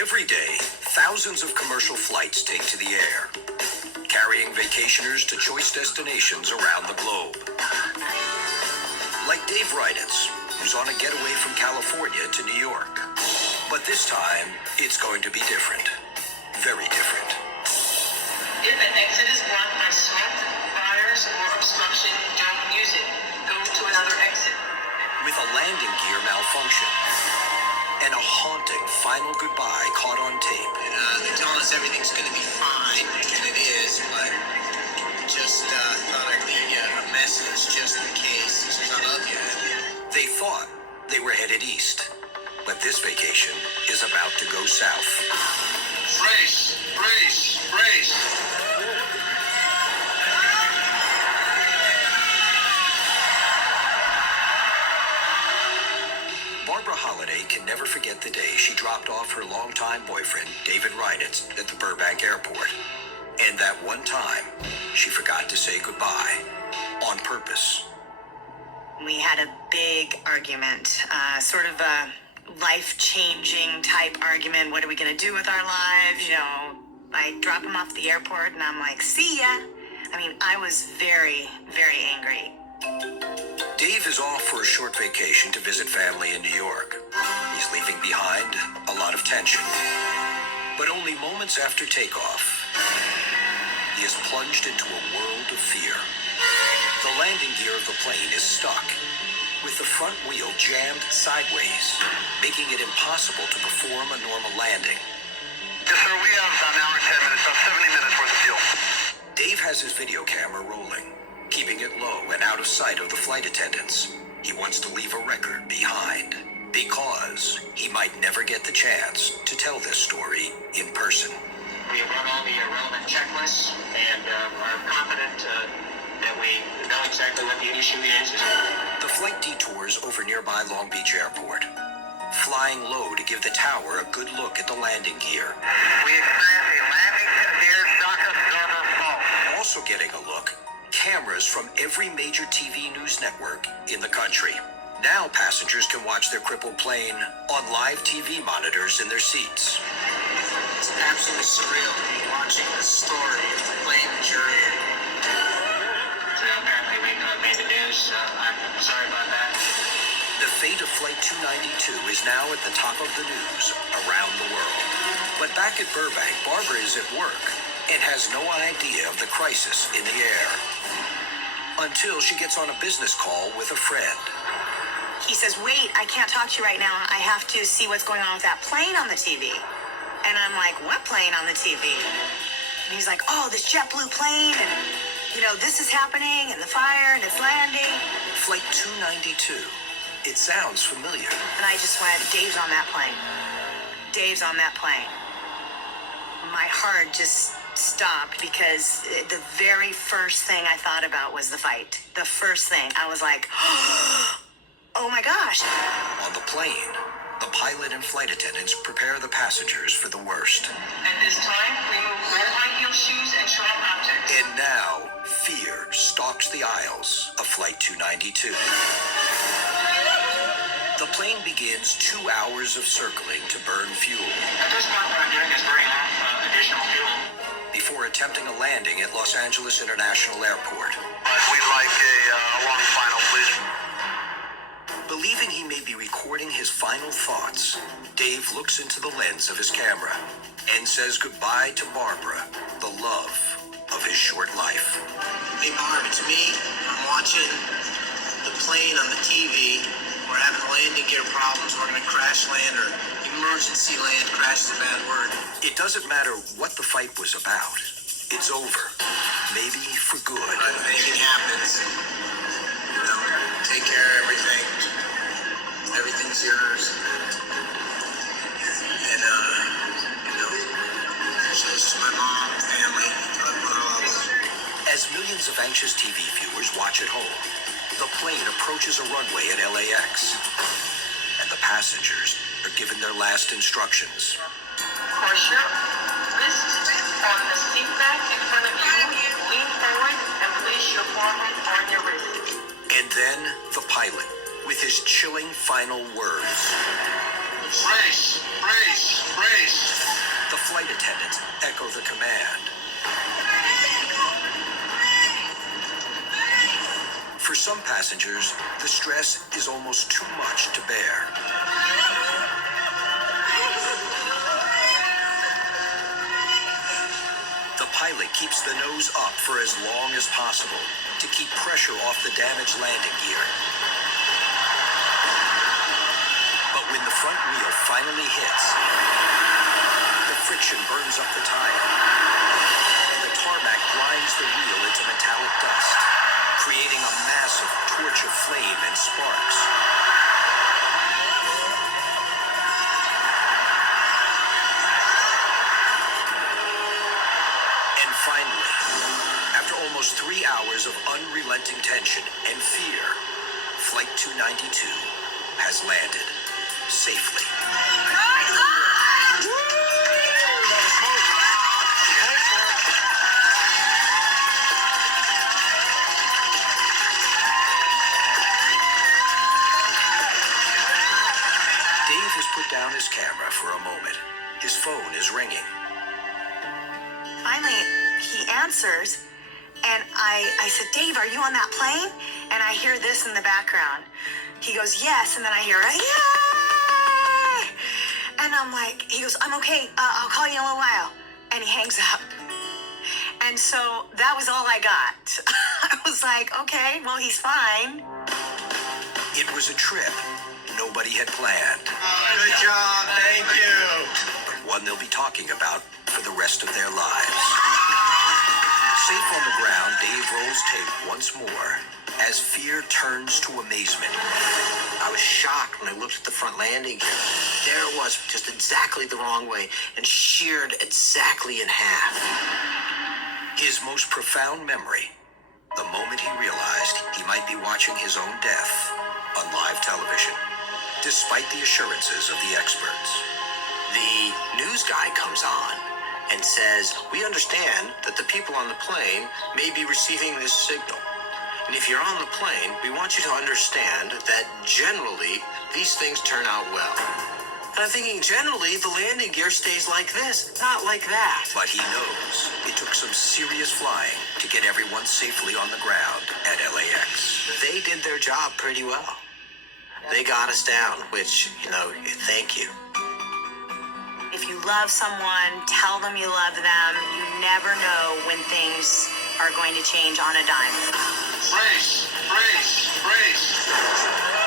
Every day, thousands of commercial flights take to the air, carrying vacationers to choice destinations around the globe. Like Dave Ryditz, who's on a getaway from California to New York. But this time, it's going to be different. Very different. If an exit is blocked by smoke, fires, or obstruction, don't use it. Go to another exit. With a landing gear malfunction and a haunting final goodbye caught on tape. They're telling us everything's going to be fine, and it is, but just thought I'd leave you a message just in case. He says, I love you. They thought they were headed east, but this vacation is about to go south. Brace, brace, brace. Barbara Holliday can never forget the day she dropped off her longtime boyfriend, David Ryditz, at the Burbank airport. And that one time, she forgot to say goodbye on purpose. We had a big argument, sort of a life-changing type argument. What are we going to do with our lives? You know, I drop him off the airport and I'm like, see ya. I mean, I was very, very angry. Dave is off for a short vacation to visit family in New York. He's leaving behind a lot of tension. But only moments after takeoff, he is plunged into a world of fear. The landing gear of the plane is stuck, with the front wheel jammed sideways, making it impossible to perform a normal landing. Yes, sir, we have about an hour and 10 minutes, about 70 minutes worth of fuel. Dave has his video camera rolling, keeping it low and out of sight of the flight attendants. He wants to leave a record behind, because he might never get the chance to tell this story in person. We have run all the relevant checklists and are confident that we know exactly what the issue is. The flight detours over nearby Long Beach Airport, flying low to give the tower a good look at the landing gear. We experience a landing gear shock absorber fault. Also getting a look, cameras from every major TV news network in the country. Now passengers can watch their crippled plane on live TV monitors in their seats. It's absolutely surreal to be watching this story of the plane journey. So apparently we made the news. I'm sorry about that. The fate of Flight 292 is now at the top of the news around the world. But back at Burbank, Barbara is at work and has no idea of the crisis in the air. Until she gets on a business call with a friend. He says, wait, I can't talk to you right now. I have to see what's going on with that plane on the TV. And I'm like, what plane on the TV? And he's like, oh, this JetBlue plane, and, you know, this is happening, and the fire, and it's landing. Flight 292. It sounds familiar. And I just went, Dave's on that plane. Dave's on that plane. My heart just stopped because the very first thing I thought about was the fight. The first thing. I was like, oh my gosh. On the plane, the pilot and flight attendants prepare the passengers for the worst. At this time, remove all high heel shoes and sharp objects. And now, fear stalks the aisles of Flight 292. The plane begins 2 hours of circling to burn fuel. At this point, what I'm doing is burning off additional fuel. Before attempting a landing at Los Angeles International Airport. We'd like a long final, please. Believing he may be recording his final thoughts, Dave looks into the lens of his camera and says goodbye to Barbara, the love of his short life. Hey Barb, it's me. I'm watching the plane on the TV. We're having landing gear problems. We're going to crash land or emergency land. Crash is a bad word. It doesn't matter what the fight was about. It's over. Maybe for good. But if anything happens, you know, take care of everything. Everything's yours. And, you know, so this is my mom, family. I love them. As millions of anxious TV viewers watch at home, the plane approaches a runway at LAX, and the passengers are given their last instructions. Caution. Wrist on the seat back in front of you. Lean forward and place your forehead on your wrist. And then the pilot, with his chilling final words. Brace, brace, brace. flight attendants echo the command. For some passengers, the stress is almost too much to bear. The pilot keeps the nose up for as long as possible to keep pressure off the damaged landing gear. But when the front wheel finally hits, the friction burns up the tire, and the tarmac grinds the wheel into metallic dust, creating a massive torch of flame and sparks. And finally, after almost 3 hours of unrelenting tension and fear, Flight 292 has landed safely. Dave has put down his camera for a moment. His phone is ringing. Finally, he answers, and I said, Dave, are you on that plane? And I hear this in the background. He goes, yes, and then I hear, yay! And I'm like, he goes, I'm okay, I'll call you in a little while. And he hangs up. And so that was all I got. I was like, okay, well, he's fine. It was a trip nobody had planned, Good job, thank you. but one they'll be talking about for the rest of their lives. Safe on the ground, Dave rolls tape once more as fear turns to amazement. I was shocked when I looked at the front landing gear. There it was, just exactly the wrong way, and sheared exactly in half. His most profound memory, the moment he realized he might be watching his own death on live television, despite the assurances of the experts. The news guy comes on and says, we understand that the people on the plane may be receiving this signal. And if you're on the plane, we want you to understand that generally these things turn out well. And I'm thinking, generally, the landing gear stays like this, not like that. But he knows it took some serious flying to get everyone safely on the ground at LAX. They did their job pretty well. They got us down, which, thank you. If you love someone, tell them you love them. You never know when things are going to change on a dime. Brace, brace, brace.